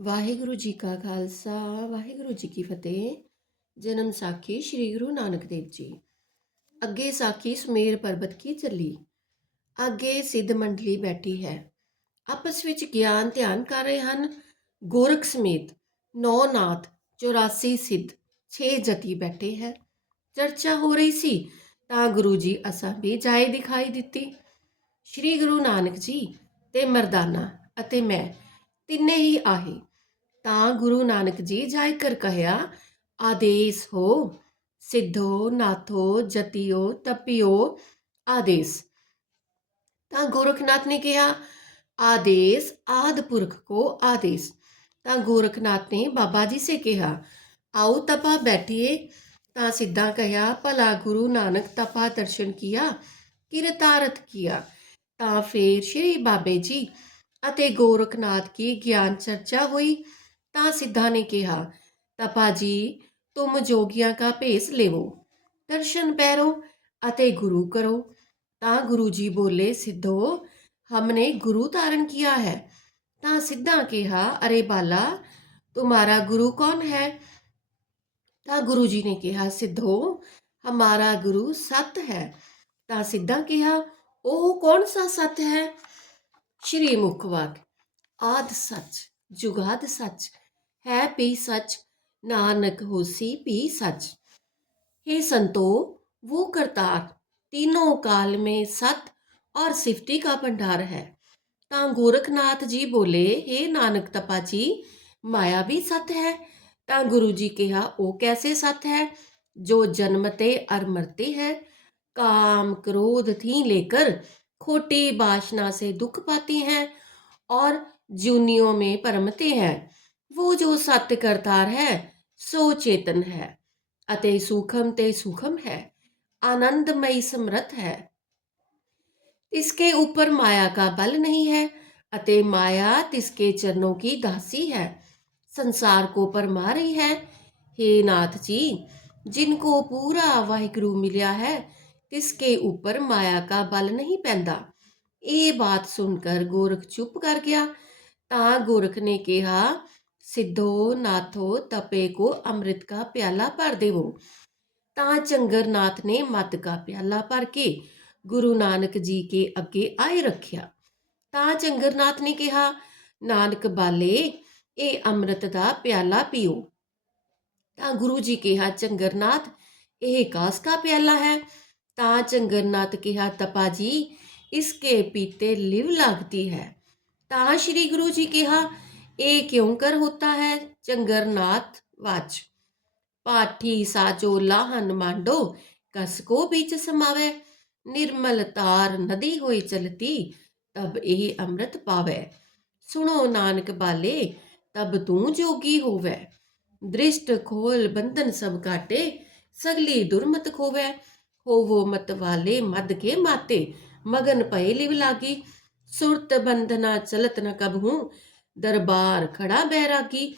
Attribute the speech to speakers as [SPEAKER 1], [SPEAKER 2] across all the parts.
[SPEAKER 1] ਵਾਹਿਗੁਰੂ ਜੀ ਕਾ ਖਾਲਸਾ, ਵਾਹਿਗੁਰੂ ਜੀ ਕੀ ਫਤਿਹ। ਜਨਮ ਸਾਖੀ ਸ੍ਰੀ ਗੁਰੂ ਨਾਨਕ ਦੇਵ ਜੀ। ਅੱਗੇ ਸਾਖੀ ਸੁਮੇਰ ਪਰਬਤ ਕੀ ਚੱਲੀ? ਅੱਗੇ ਸਿੱਧ ਮੰਡਲੀ ਬੈਠੀ ਹੈ। ਆਪਸ ਵਿੱਚ ਗਿਆਨ ਧਿਆਨ ਕਰ ਰਹੇ ਹਨ। ਗੋਰਖ ਸਮੇਤ ਨੌ ਨਾਥ 84 ਸਿੱਧ 6 ਜਤੀ ਬੈਠੇ ਹੈ। ਚਰਚਾ ਹੋ ਰਹੀ ਸੀ ਤਾਂ ਗੁਰੂ ਜੀ ਅਸਾਂ ਵੀ ਜਾਏ ਦਿਖਾਈ ਦਿੱਤੀ। ਸ੍ਰੀ ਗੁਰੂ ਨਾਨਕ ਜੀ ਤੇ ਮਰਦਾਨਾ ਅਤੇ ਮੈਂ ਤਿੰਨੇ ਹੀ ਆਹੇ। ਤਾਂ ਗੁਰੂ ਨਾਨਕ ਜੀ ਜਾਇਕਰ ਕਹਿਆ, ਆਦੇਸ ਹੋ, ਸਿੱਧੋ ਨਾਥੋ, ਜਤਿਓ, ਤਪਿਓ, ਆਦੇਸ। ਤਾਂ ਗੋਰਖਨਾਥ ਨੇ ਕਿਹਾ, ਆਦੇਸ, ਆਦ ਪੁਰਖ ਕੋ ਆਦੇਸ। ਤਾਂ ਗੋਰਖਨਾਥ ਨੇ ਬਾਬਾ ਜੀ ਸੇ ਕਿਹਾ, ਆਓ ਤਪਾ ਬੈਠੀਏ। ਤਾਂ ਸਿੱਧਾ ਕਹਿਆ, ਭਲਾ ਗੁਰੂ ਨਾਨਕ ਤਪਾ ਦਰਸ਼ਨ ਕੀਆ ਕਿਰਤਾਰਤ ਕੀਆ। ਤਾਂ ਫੇਰ ਸ਼੍ਰੀ ਬਾਬੇ ਜੀ ਅਤੇ ਗੋਰਖਨਾਥ ਕੀ ਗਿਆਨ ਚਰਚਾ ਹੋਈ? ਤਾਂ ਸਿੱਧਾ ਨੇ ਕਿਹਾ ਤਪਾ ਜੀ ਤੁਮ ਜੋਗੀਆਂ ਕਾ ਭੇਸ ਲੇਵੋ। ਦਰਸ਼ਨ ਅਤੇ ਗੁਰੂ ਕਰੋ। ਤਾਂ ਗੁਰੂ ਜੀ ਬੋਲੇ, ਸਿੱਧੋ, ਹਮਨੇ ਗੁਰੂ ਧਾਰਨ ਕੀਆ ਹੈ। ਤਾਂ ਸਿੱਧਾ ਕਿਹਾ, ਅਰੇ ਬਾਲਾ, ਤੁਮਾਰਾ ਗੁਰੂ ਕੌਣ ਹੈ? ਤਾਂ ਗੁਰੂ ਜੀ ਨੇ ਕਿਹਾ, ਸਿੱਧੋ, ਹਮਾਰਾ ਗੁਰੂ ਸਤ ਹੈ। ਤਾਂ ਸਿੱਧਾ ਕਿਹਾ, ਉਹ ਕੌਣ ਸਾ ਸਤ ਹੈ? ਸ਼੍ਰੀ ਮੁਖਵਾਕ ਆਦ ਸੱਚ, ਜੁਗਾਦ ਸੱਚ ਹੈ ਵੀ ਸੱਚ ਨਾਨਕ ਹੋਸੀ ਵੀ ਸੱਚ हे संतो वो करतार तीनों काल में सत और सिफती का भंडार है ਤਾਂ ਗੋਰਖਨਾਥ ਜੀ ਬੋਲੇ हे ਨਾਨਕ ਤਪਾ ਜੀ ਮਾਇਆ ਵੀ ਸਤ ਹੈ ਤਾਂ ਗੁਰੂ ਜੀ ਕਿਹਾ ਉਹ ਕੈਸੇ ਸਤ ਹੈ ਜੋ ਜਨਮਤੇ ਅਰ ਮਰਤੇ ਹੈ काम क्रोध थी लेकर खोटी वासना से दुख पाती हैं और जूनियों में परमते हैं वो जो सत्य करतार है, सो चेतन है। अते सूखम ते सूखम है, आनंदमयी समृत है। इसके ऊपर माया का बल नहीं है, अते माया तिसके चरणों की दासी है। संसार को परमा रही है। हे नाथ जी जिनको पूरा वाहिगुरु मिलिया है, तिसके ऊपर माया का बल नहीं पैंदा। ये बात सुनकर गोरख चुप कर गया। ता गोरख ने कहा ਸਿੱਧੋ ਨਾਥੋ ਤਪੇ ਕੋ ਅੰਮ੍ਰਿਤ ਕਾ ਪਿਆਲਾ ਭਰ ਦੇਵੋ। ਤਾਂ ਚੰਗਰਨਾਥ ਨੇ ਮਤ ਕਾ ਪਿਆਲਾ ਭਰ ਕੇ ਗੁਰੂ ਨਾਨਕ ਜੀ ਕੇ ਅੱਗੇ ਆਏ ਰੱਖਿਆ। ਤਾਂ ਚੰਗਰਨਾਥ ਨੇ ਕਿਹਾ, ਨਾਨਕ ਬਾਲੇ, ਇਹ ਅੰਮ੍ਰਿਤ ਦਾ ਪਿਆਲਾ ਪੀਓ। ਤਾਂ ਗੁਰੂ ਜੀ ਕਿਹਾ ਚੰਗਰਨਾਥ ਇਹ ਕਾਸ ਕਾ ਪਿਆਲਾ ਹੈ? ਤਾਂ ਚੰਗਰਨਾਥ ਕਿਹਾ, ਤਪਾ ਜੀ ਇਸਕੇ ਪੀਤੇ ਲਿਵ ਲੱਗਦੀ ਹੈ। ਤਾਂ ਸ਼੍ਰੀ ਗੁਰੂ ਜੀ ਕਿਹਾ ਇਹ ਕਿਉਂ ਕਰ ਹੋਤਾ ਹੈ? ਚੰਗਰਨਾਥ ਵਾਚ। ਪਾਠੀ ਸਾਜੋ ਲਾਹਨ ਮਾਂਡੋ, ਕਸ ਕੋ ਵਿੱਚ ਸਮਾਵੇ। ਨਿਰਮਲ ਤਾਰ ਨਦੀ ਹੋਈ ਚਲਤੀ, ਤਬ ਇਹ ਅੰਮ੍ਰਿਤ ਪਾਵੇ। ਸੁਣੋ ਨਾਨਕ ਬਾਲੇ, ਤਬ ਤੂੰ ਜੋਗੀ ਹੋਵੇ। ਦ੍ਰਿਸ਼ਟ ਖੋਲ ਬੰਧਨ ਸਭ ਕਾਟੇ ਸਗਲੀ ਦੁਰਮਤ ਖੋਵੇ। ਹੋਵੋ ਮਤ ਵਾਲੇ ਮਦ ਕੇ ਮਾਤੇ, ਮਗਨ ਪਏ ਲਿਵ ਲਾਗੀ। ਸੁਰਤ ਬੰਧਨਾ ਚਲਤ ਨ ਕਬਹੂ ਦਰਬਾਰ ਖੜਾ ਬੈਰਾਗੀ।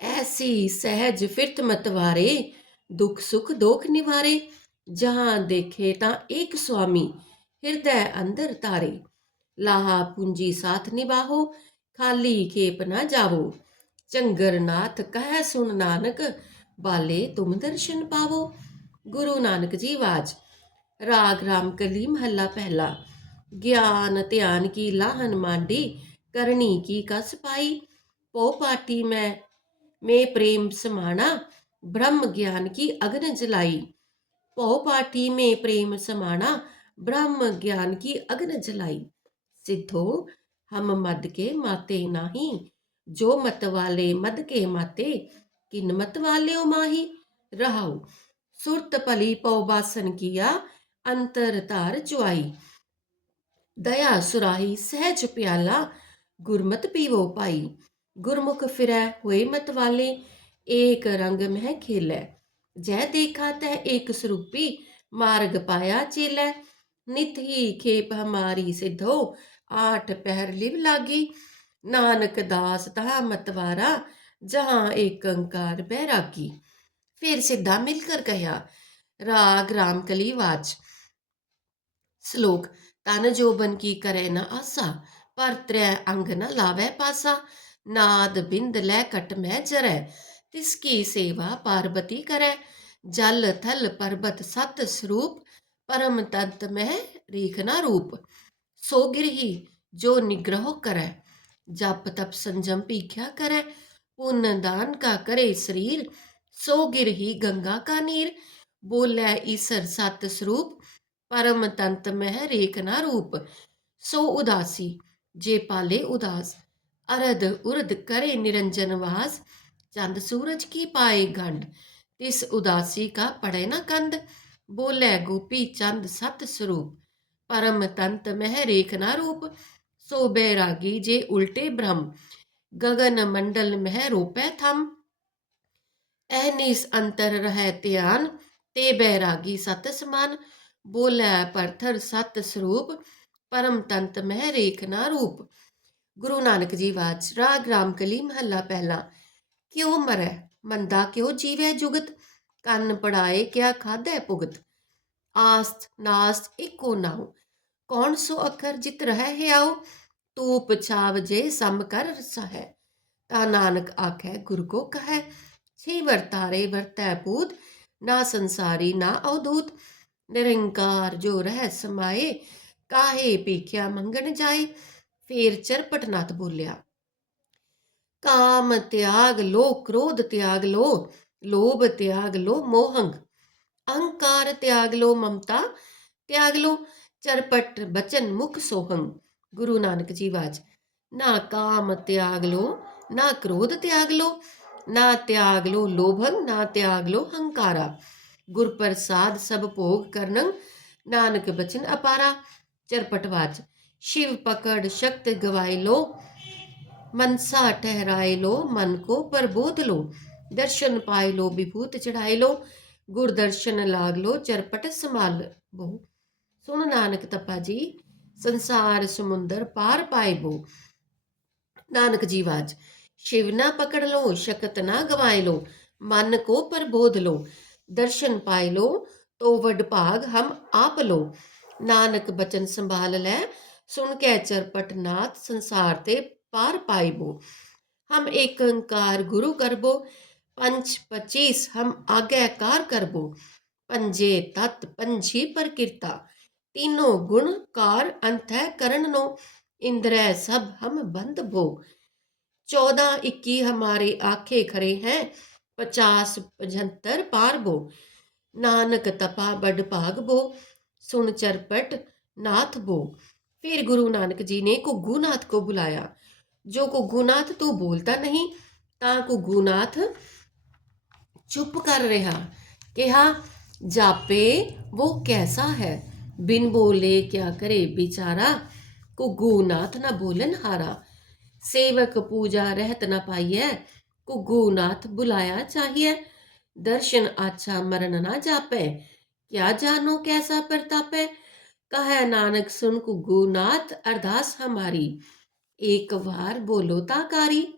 [SPEAKER 1] ਐਸੀ ਸਹਿਜ ਫਿਰਤ ਮਤਵਾਰੇ, ਦੁਖ ਸੁਖ ਦੋਖ ਨਿਵਾਰੇ, ਜਹਾਂ ਦੇਖੇ ਤਾਂ ਏਕ ਸੁਆਮੀ, ਹਿਰਦੈ ਅੰਦਰ ਤਾਰੇ। ਲਾਹਾ ਪੂੰਜੀ ਸਾਥ ਨਿਵਾਹੋ ਖਾਲੀ ਖੇਪ ਨਾ ਜਾਵੋ। ਚੰਗਰਨਾਥ ਕਹਿ ਸੁਣ ਨਾਨਕ, ਬਾਲੇ ਤੁਮ ਦਰਸ਼ਨ ਪਾਵੋ। ਗੁਰੂ ਨਾਨਕ ਜੀ ਆਵਾਜ਼, ਰਾਗ ਰਾਮ ਕਲੀ ਮਹੱਲਾ ਪਹਿਲਾ। ਗਿਆਨ ਧਿਆਨ ਕੀ ਲਾਹਨ ਮਾਂਡੀ करनी की कस पाई? पो पाटी में में प्रेम समाना, ब्रह्म ज्ञान की अग्न जलाई। पो पाटी, में प्रेम समाना, ब्रह्म ज्ञान की अग्न जलाई। सिद्धो, हम मद के माते नाही, जो मत वाले मद के माते, किन मत वाले माही? रहाउ सुरत पली पौबासन किया, अंतर तार जुआई दया सुराही सहज प्याला गुरमत पीवो पाई गुरमुख फिरै हुए मत वाले एक रंग में खेलै जय देखा तह एक स्वरूपी मार्ग पाया चेलै नित ही खेप हमारी सिद्धो आठ पहर लिव लागी नानक दास तहा मतवारा जहाँ एक अंकार बैरागी फिर सिद्धा मिलकर कहा राग रामकली वाच श्लोक तन जोबन की करे न आसा ਪਰ ਤ੍ਰੈ ਅੰਗ ਨ ਲਾਵੇ ਪਾਸਾ, ਨਾਦ ਬਿੰਦ ਲੈ ਕਟ ਮੈਂ ਜਰੈ, ਤਿਸ ਕੀ ਸੇਵਾ ਪਾਰਬਤੀ ਕਰੈ? ਜਲ ਥਲ ਪਰਬਤ ਸਤ ਸਰੂਪ, ਪਰਮ ਤਤ ਮੈਂ ਰੀਖਨਾ ਰੂਪ। ਸੋ ਗਿਰਹੀ, ਜੋ ਨਿਗ੍ਰਹ ਕਰੈ, ਜਪ ਤਪ ਸੰਜਮ ਭੀਖਿਆ ਕਰੈ, ਪੁੰਨ ਦਾਨ ਕਾ ਕਰੇ ਸਰੀਰ, ਸੋ ਗਿਰਹੀ ਗੰਗਾ ਕਾ ਨੀਰ। ਬੋਲੇ ਈਸਰ ਸਤ ਸਰੂਪ, ਪਰਮ ਤੰਤ ਮਹਿ ਰੇਖਨਾ ਰੂਪ। ਸੋ ਉਦਾਸੀ ਜੇ ਪਾਲੇ ਉਦਾਸ, ਅਰਧ ਉਰਧ ਕਰੇ ਨਿਰੰਜਨ ਚੰਦ ਸੂਰਜ ਕੀ ਪਾਏ ਗੰਡ ਤਿਸ ਉਦਾਸੀ ਕਾ ਪੜੇ ਨਾ ਕੰਦ ਬੋਲੇ ਗੋਪੀ ਚੰਦ ਸਤ ਸਰੂਪ, ਪਰਮ ਤੰਤ ਮਹਿ ਰੇਖ ਨਾ ਰੂਪ, ਸੋ ਬੈਰਾਗੀ ਜੇ ਉਲਟੇ ਬ੍ਰਹਮ ਗगन ਮੰਡਲ ਮਹਿ ਰੋਪੈ ਥਮ। ਐਨੀਸ ਅੰਤਰ ਰਹਿ ਧਿਆਨ, ਤੇ ਬੈਰਾਗੀ ਸਤ ਸਮਾਨ, ਬੋਲੇ ਪਰਥਰ ਸਤ ਸਰੂਪ ਪਰਮ ਤੰਤ ਮਹਿ ਰੇਖ ਨਾ ਰੂਪ। ਗੁਰੂ ਨਾਨਕ ਜੀ ਵਾਚ ਰਾਗ ਰਾਮਕਲੀ ਮਹੱਲਾ ਪਹਿਲਾ, ਕਿਉ ਮਰੈ? ਮੰਦਾ ਕਿਉ ਜੀਵੈ ਜੁਗਤ? ਕੰਨ ਪੜਾਏ ਕਿਆ ਖਾਧੈ ਭੁਗਤ ਆਸਤ ਨਾਸਤ ਇੱਕੋ ਨਾਉ। ਕੌਣ ਸੋ ਅੱਖਰ ਜਿਤ ਰਹਿ ਹਿਆਉ? ਤੂਪ ਛਾਵ ਜੇ ਸਮ ਕਰ ਸਹੈ। ਤਾ ਨਾਨਕ ਆਖੈ, ਗੁਰ ਕੋ ਕਹੈ ਛੇ ਵਰਤਾਰੇ ਵਰਤੈ ਭੂਤ ਨਾ ਸੰਸਾਰੀ ਨਾ ਅਵਧੂਤ। ਨਿਰੰਕਾਰ ਜੋ ਰਹਿ ਸਮਾਏ ਕਾਹੇ ਪੀਖਿਆ ਮੰਗਣ ਜਾਏ, ਫੇਰ ਚਰਪਟਨਾਥ ਬੋਲਿਆ, ਕਾਮ ਤਿਆਗ ਲੋ, ਕ੍ਰੋਧ ਤਿਆਗ ਲੋ, ਲੋਭ ਤਿਆਗ ਲੋ, ਮੋਹੰਗ, ਅਹੰਕਾਰ ਤਿਆਗ ਲੋ, ਮਮਤਾ ਤਿਆਗ ਲੋ, ਚਰਪਟ ਬਚਨ ਮੁਖ ਸੋਹੰ ਗੁਰੂ ਨਾਨਕ ਜੀ ਵਾਜ ਨਾ ਕਾਮ ਤਿਆਗ ਲੋ, ਨਾ ਕ੍ਰੋਧ ਤਿਆਗ ਲੋ, ਨਾ ਤਿਆਗ ਲੋ ਲੋਭੰ, ਨਾ ਤਿਆਗ ਲੋ ਹੰਕਾਰਾ ਗੁਰ ਪ੍ਰਸਾਦ ਸਭ ਭੋਗ ਕਰਨੰ, ਨਾਨਕ ਬਚਨ ਅਪਾਰਾ ਚਰਪਟਵਾਚ शिव पकड़ शक्त गवाए लो मनसा ठहराए लो मन को प्रबोध लो दर्शन पाए लो विभूत चढ़ाए लो गुर दर्शन लाग लो चरपट संभाल बो सुन नानक तपा जी संसार समुंदर पार पाए बो नानक जी वाज शिव ना पकड़ लो शक्त ना गवाए लो मन को प्रबोध लो दर्शन पाए लो तो वड भाग हम आप लो ਨਾਨਕ ਬਚਨ ਸੰਭਾਲ ਲੈ ਸੁਣ ਕੇ ਚਰਪਟ ਨਾਥ ਸੰਸਾਰ ਤੇ ਪਾਰ ਪਾਈਬੋ ਹਮ ਏਕ ਓੰਕਾਰ ਗੁਰੂ ਕਰਬੋ ਪੰਚ ਪਚੀਸ ਹਮ ਆਗਿਆਕਾਰ ਕਰਬੋ ਪੰਜੇ ਤਤ ਪੰਜੀ ਪ੍ਰਕਿਰਤਾ तीनों गुण कार अंत है करण नो इंद्र सब हम बंद भो चौदह इक्की हमारे आखे खरे हैं पचास पचहत्तर पार भो नानक तपा बड भाग भो सुन चरपट नाथ बो फिर गुरु नानक जी ने कुग्गूनाथ को बुलाया जो कुग्गूनाथ तू बोलता नहीं ਤਾਂ ਕੁੱਗੂਨਾਥ ਚੁੱਪ ਕਰ ਰਿਹਾ ਕਿਹਾ ਜਾਪੇ ਉਹ ਕੈਸਾ ਹੈ ਬਿਨ ਬੋਲੇ ਕਿਆ ਕਰੇ ਵਿਚਾਰਾ ਕੁੱਗੂਨਾਥ ਨਾ ਬੋਲਨ ਹਾਰਾ ਸੇਵਕ ਪੂਜਾ ਰਹਿਤ ਨਾ ਪਾਈਐ ਕੁੱਗੂਨਾਥ ਬੁਲਾਇਆ ਚਾਹੀਏ ਦਰਸ਼ਨ ਆਛਾ ਮਰਨ ਨਾ ਜਾਪੈ ਕਿਆ ਜਾਨੋ ਕੈਸਾ ਪ੍ਰਤਾਪੈ ਕਹੈ ਨਾਨਕ ਸੁਨ ਕੁੱਗੂਨਾਥ ਅਰਦਾਸ ਹਮਾਰੀ। ਇੱਕ ਵਾਰ ਬੋਲੋ ਤਾਕਾਰੀ